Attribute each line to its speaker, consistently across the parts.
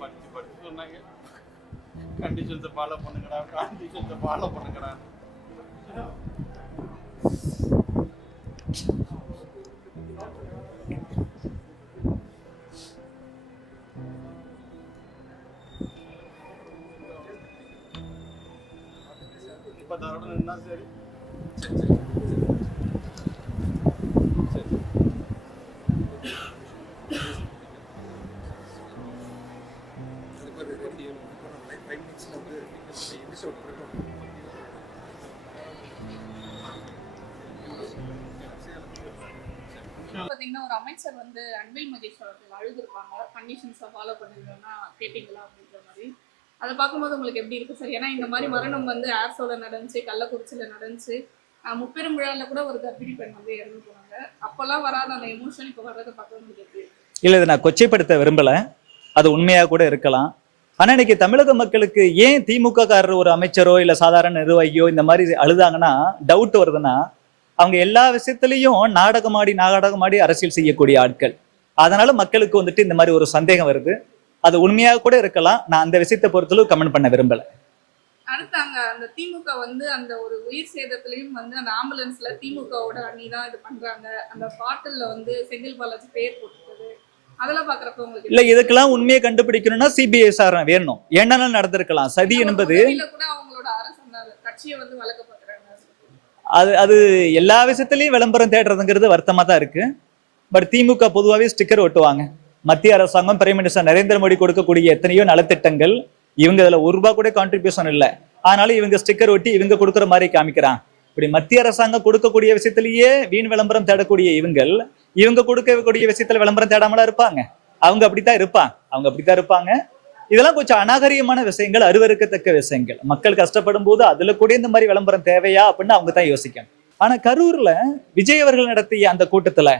Speaker 1: படிச்சு படிச்சு சொன்னாங்க கண்டிஷன்ஸை ஃபாலோ பண்ணுங்கடா கண்டிஷன்ஸை ஃபாலோ பண்ணுங்கடா இப்போ தரோட நின்னா சரி
Speaker 2: சரி. ஒரு அமைச்சர் வந்து அன்பில் மகேஷ் அவர்கள் அழுதுருப்பாங்க கண்டிஷன்ஸை ஃபாலோ பண்ணிருந்தோம்னா கேட்டீங்களா அப்படின்ற மாதிரி. அதை பார்க்கும்போது உங்களுக்கு எப்படி இருக்கு? சார் ஏன்னா இந்த மாதிரி மரணம் வந்து ஆர்சோல நடந்துச்சு கள்ளக்குறிச்சியில நடந்துச்சு. முப்பெரும் விழாவில் கூட ஒரு கர்ப்பிணி பெண் வந்து இறந்து போனாங்க. அப்போல்லாம் வராத அந்த எமோஷன் இப்போ வர்றதை பார்க்க முடியாது
Speaker 3: இல்லை இதை நான் கொச்சைப்படுத்த விரும்பல. அது உண்மையாக கூட இருக்கலாம். ஆனா இன்னைக்கு தமிழக மக்களுக்கு ஏன் திமுக காரர் ஒரு அமைச்சரோ இல்ல சாதாரண நிர்வாகியோ இந்த மாதிரி அழுதாங்கன்னா டவுட் வருதுன்னா அவங்க எல்லா விஷயத்திலையும் நாடகமாடி நாடகமாடி அரசியல் செய்யக்கூடிய ஆட்கள். அதனால மக்களுக்கு வந்துட்டு இந்த மாதிரி ஒரு சந்தேகம் வருது. அது உண்மையாக கூட இருக்கலாம். நான் அந்த விஷயத்தை பொறுத்தளவு கமெண்ட் பண்ண விரும்பல.
Speaker 2: அடுத்து அங்க அந்த திமுக வந்து அந்த ஒரு உயிர் சேதத்திலையும் வந்து அந்த ஆம்புலன்ஸ்ல திமுகவோட அண்ணி தான் இது பண்றாங்க. அந்த பாட்டில்ல வந்து செந்தில் பாலாஜி பேர் போட்டு
Speaker 3: இல்ல இதுக்கெல்லாம் உண்மையை கண்டுபிடிக்கணும்னா சிபிஐ விசாரணை வேணும். என்னென்ன நடந்திருக்கலாம்? சதி என்பது அது அது எல்லா விஷயத்துலயும் விளம்பரம் தேடுறதுங்கிறது வருத்தமா தான் இருக்கு. பட் திமுக பொதுவாகவே ஸ்டிக்கர் ஒட்டுவாங்க. மத்திய அரசாங்கம் பிரைம் மினிஸ்டர் நரேந்திர மோடி கொடுக்கக்கூடிய எத்தனையோ நலத்திட்டங்கள் இவங்க இதுல ஒரு ரூபாய் கூட கான்ட்ரிபியூஷன் இல்லை. ஆனாலும் இவங்க ஸ்டிக்கர் ஒட்டி இவங்க கொடுக்குற மாதிரி காமிக்கிறான். இப்படி மத்திய அரசாங்கம் கொடுக்கக்கூடிய விஷயத்திலேயே வீண் விளம்பரம் தேடக்கூடிய இவங்கள் இவங்க கொடுக்கக்கூடிய விஷயத்துல விளம்பரம் தேடாமலா இருப்பாங்க. அவங்க அப்படித்தான் இருப்பாங்க. அவங்க அப்படித்தான் இருப்பாங்க. இதெல்லாம் கொஞ்சம் அநாகரியமான விஷயங்கள் அருவருக்கத்தக்க விஷயங்கள். மக்கள் கஷ்டப்படும் போது அதுல கூட இந்த மாதிரி விளம்பரம் தேவையா அப்படின்னு அவங்க தான் யோசிக்கணும். ஆனா கரூர்ல விஜய் அவர்கள் நடத்திய அந்த கூட்டத்துல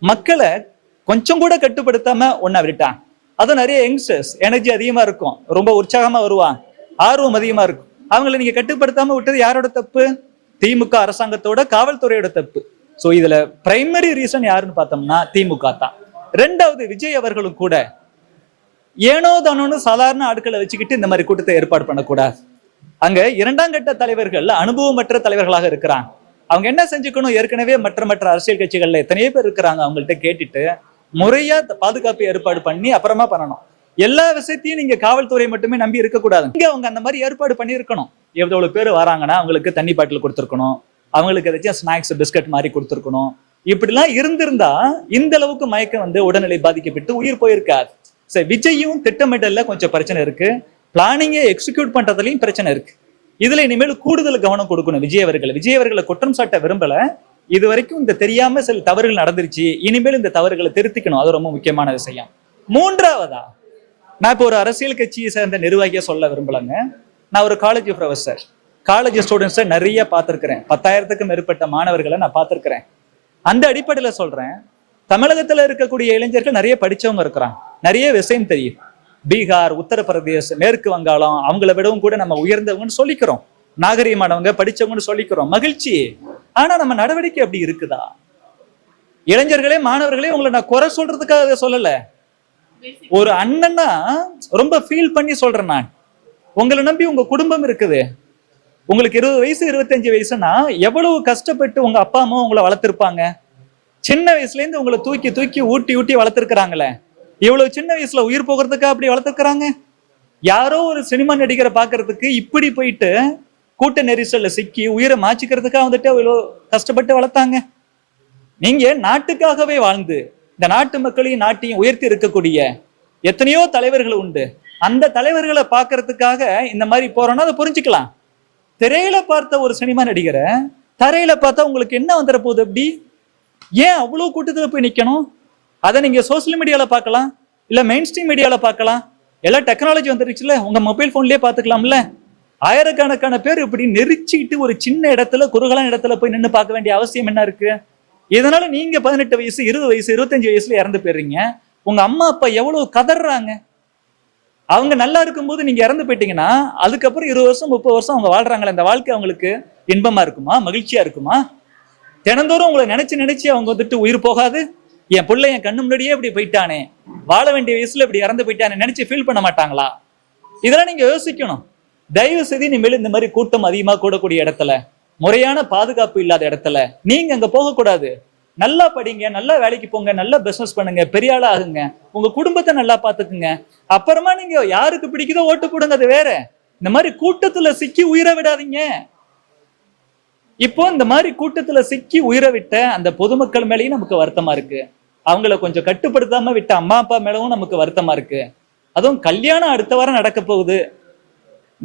Speaker 3: மக்களை கொஞ்சம் கூட கட்டுப்படுத்தாம ஒன்னா விட்டான் அதுவும் நிறைய யங்ஸ்டர்ஸ் எனர்ஜி அதிகமா இருக்கும். ரொம்ப உற்சாகமா வருவான் ஆர்வம் அதிகமா இருக்கும். அவங்கள நீங்க கட்டுப்படுத்தாம விட்டது யாரோட தப்பு? திமுக அரசாங்கத்தோட காவல்துறையோட தப்பு. சோ இதுல பிரைமரி ரீசன் யாருன்னு பார்த்தோம்னா திமுக தான். ரெண்டாவது விஜய் அவர்களும் கூட ஏனோ தானோன்னு சாதாரண ஆட்களை வச்சுக்கிட்டு இந்த மாதிரி கூட்டத்தை ஏற்பாடு பண்ணக்கூடாது. அங்க இரண்டாம் கட்ட தலைவர்கள் அனுபவமற்ற தலைவர்களாக இருக்கிறாங்க. அவங்க என்ன செஞ்சுக்கணும்? ஏற்கனவே மற்ற மற்ற அரசியல் கட்சிகள்ல எத்தனையோ பேர் இருக்கிறாங்க. அவங்கள்ட்ட கேட்டுட்டு முறையா பாதுகாப்பு ஏற்பாடு பண்ணி அப்புறமா பண்ணணும். எல்லா விஷயத்தையும் நீங்க காவல்துறை மட்டுமே நம்பி இருக்கக்கூடாது. இங்க அவங்க அந்த மாதிரி ஏற்பாடு பண்ணியிருக்கணும். எவ்வளவு பேர் வராங்கன்னா அவங்களுக்கு தண்ணி பாட்டில் கொடுத்துருக்கணும். அவங்களுக்கு ஏதாச்சும் ஸ்நாக்ஸ் பிஸ்கட் மாதிரி கொடுத்துருக்கணும். இப்படிலாம் இருந்திருந்தா இந்த அளவுக்கு மயக்கம் வந்து உடல்நிலை பாதிக்கப்பட்டு உயிர் போயிருக்காது. சரி விஜயும் திட்டமிடல கொஞ்சம் பிரச்சனை இருக்கு. பிளானிங்கை எக்ஸிக்யூட் பண்றதுலயும் பிரச்சனை இருக்கு. இதுல இனிமேல் கூடுதல் கவனம் கொடுக்கணும் விஜய் அவர்கள். விஜய் அவர்களை குற்றம் சாட்ட விரும்பல. இது வரைக்கும் இந்த தெரியாம சில தவறுகள் நடந்துருச்சு. இனிமேல் இந்த தவறுகளை திருத்திக்கணும். அது ரொம்ப முக்கியமான விஷயம். மூன்றாவதா நான் இப்போ ஒரு அரசியல் கட்சியை சேர்ந்த நிர்வாகியா சொல்ல விரும்பலங்க. நான் ஒரு காலேஜ் ப்ரொஃபஸர் காலேஜ் ஸ்டூடெண்ட்ஸை நிறைய பார்த்துருக்குறேன். பத்தாயிரத்துக்கும் மேற்பட்ட மாணவர்களை நான் பார்த்துருக்குறேன். அந்த அடிப்படையில் சொல்றேன். தமிழகத்துல இருக்கக்கூடிய இளைஞர்கள் நிறைய படிச்சவங்க இருக்கிறாங்க. நிறைய விஷயம் தெரியும். பீகார் உத்தரப்பிரதேசம் மேற்கு வங்காளம் அவங்கள விடவும் கூட நம்ம உயர்ந்தவங்கன்னு சொல்லிக்கிறோம். நாகரிகமானவங்க படிச்சவங்கன்னு சொல்லிக்கிறோம். மகிழ்ச்சி. ஆனா நம்ம நடவடிக்கை அப்படி இருக்குதா? இளைஞர்களே மாணவர்களே உங்களை நான் குறை சொல்றதுக்காக இதை சொல்லல. ஒரு அண்ணன்னா ரொம்ப ஃபீல் பண்ணி சொல்றேன் நான். உங்களை நம்பி உங்க குடும்பம் இருக்குது. உங்களுக்கு இருபது வயசு இருபத்தஞ்சு வயசுனா எவ்வளவு கஷ்டப்பட்டு உங்க அப்பா அம்மா உங்களை வளர்த்துருப்பாங்க? சின்ன வயசுல இருந்து உங்களை தூக்கி தூக்கி ஊட்டி ஊட்டி வளர்த்துருக்காங்களே இவ்வளவு சின்ன வயசுல உயிர் போகிறதுக்கா அப்படி வளர்த்துருக்காங்க யாரோ ஒரு சினிமா நடிகரை பார்க்கறதுக்கு இப்படி போயிட்டு கூட்ட நெரிசல்ல சிக்கி உயிரை மாச்சிக்கிறதுக்காக வந்துட்டு இவ்வளோ கஷ்டப்பட்டு வளர்த்தாங்க. நீங்க நாட்டுக்காகவே வாழ்ந்து இந்த நாட்டு மக்களையும் நாட்டையும் உயர்த்தி இருக்கக்கூடிய எத்தனையோ தலைவர்கள் உண்டு. அந்த தலைவர்களை பார்க்கறதுக்காக இந்த மாதிரி போறோம்னா அதை புரிஞ்சுக்கலாம். திரையில பார்த்த ஒரு சினிமா நடிகரை தரையில பார்த்தா உங்களுக்கு என்ன வந்துட போகுது அப்படி? ஏன் அவ்வளவு கூட்டத்தில் போய் நிக்கணும்? அதை நீங்க சோசியல் மீடியால பார்க்கலாம் இல்ல மெயின் ஸ்ட்ரீம் மீடியால பார்க்கலாம். எல்லாம் டெக்னாலஜி வந்துருச்சுல உங்க மொபைல் போன்லயே பார்த்துக்கலாம்ல. ஆயிரக்கணக்கான பேர் இப்படி நெரிச்சிட்டு ஒரு சின்ன இடத்துல குறுகலான இடத்துல போய் நின்று பார்க்க வேண்டிய அவசியம் என்ன இருக்கு? இதனால நீங்க பதினெட்டு வயசு இருபது வயசு இருபத்தஞ்சு வயசுல இறந்து போயிடுறீங்க. உங்க அம்மா அப்பா எவ்வளவு கதறாங்க அவங்க நல்லா இருக்கும்போது நீங்க இறந்து போயிட்டீங்கன்னா அதுக்கப்புறம் இருபது வருஷம் முப்பது வருஷம் அவங்க வாழ்றாங்களே அந்த வாழ்க்கை அவங்களுக்கு இன்பமா இருக்குமா? மகிழ்ச்சியா இருக்குமா? தினந்தோறும் உங்களை நினைச்சு நினைச்சு அவங்க வந்துட்டு உயிர் போகாது. என் பிள்ளை என் கண்ணு முன்னாடியே இப்படி போயிட்டானே. வாழ வேண்டிய வயசுல இப்படி இறந்து போயிட்டானே நினைச்சு ஃபீல் பண்ண மாட்டாங்களா? இதெல்லாம் நீங்க யோசிக்கணும். தயவு செய்து இனிமேல் இந்த மாதிரி கூட்டம் அதிகமா கூடக்கூடிய இடத்துல முறையான பாதுகாப்பு இல்லாத இடத்துல நீங்க அங்க போகக்கூடாது. நல்லா படிங்க நல்லா வேலைக்கு போங்க நல்லா பிசினஸ் பண்ணுங்க பெரிய ஆளா ஆகுங்க. உங்க குடும்பத்தை நல்லா பாத்துக்குங்க அப்புறமா நீங்க யாருக்கு பிடிக்குதோ ஓட்டு போடுங்க அது வேற. இந்த மாதிரி கூட்டத்துல சிக்கி உயிரை விடாதீங்க. இப்போ இந்த மாதிரி கூட்டத்துல சிக்கி உயிரை விட்ட அந்த பொதுமக்கள் மேலேயும் நமக்கு வருத்தமா இருக்கு. அவங்கள கொஞ்சம் கட்டுப்படுத்தாம விட்ட அம்மா அப்பா மேலவும் நமக்கு வருத்தமா இருக்கு. அதுவும் கல்யாணம் அடுத்த வாரம் நடக்க போகுது.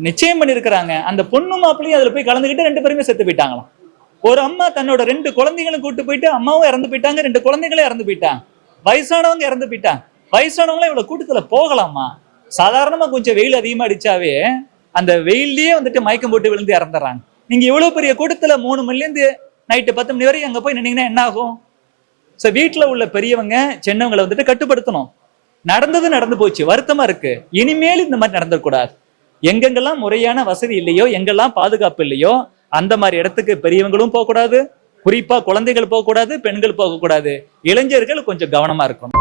Speaker 3: நிச்சயம் பண்ணிருக்கிறாங்க. அந்த பொண்ணு மாப்பிள்ளையும் அதுல போய் கலந்துக்கிட்டு ரெண்டு பேருமே செத்து போயிட்டாங்களாம். ஒரு அம்மா தன்னோட ரெண்டு குழந்தைகளும் கூட்டு போயிட்டு அம்மாவும் இறந்து போயிட்டாங்க ரெண்டு குழந்தைகளும் இறந்து போயிட்டாங்க. வயசானவங்க இறந்து போயிட்டாங்க. வயசானவங்களும் இவ்வளவு கூட்டத்துல போகலாமா? சாதாரணமா கொஞ்சம் வெயில் அதிகமா அடிச்சாவே அந்த வெயில்லயே வந்துட்டு மயக்கம் போட்டு விழுந்து இறந்துறாங்க நீங்க இவ்வளவு பெரிய கூட்டத்துல மூணு மணிலேருந்து நைட்டு பத்து மணி வரைக்கும் அங்க போய் நின்னீங்கன்னா என்ன ஆகும்? ஸோ வீட்டுல உள்ள பெரியவங்க சின்னவங்களை வந்துட்டு கட்டுப்படுத்தணும். நடந்தது நடந்து போச்சு. வருத்தமா இருக்கு. இனிமேல் இந்த மாதிரி நடந்துடக்கூடாது. எங்கெங்கெல்லாம் முறையான வசதி இல்லையோ எங்கெல்லாம் பாதுகாப்பு இல்லையோ அந்த மாதிரி இடத்துக்கு பெரியவங்களும் போகக்கூடாது. குறிப்பா குழந்தைகள் போகக்கூடாது பெண்கள் போகக்கூடாது. இளைஞர்கள் கொஞ்சம் கவனமா இருக்கணும்.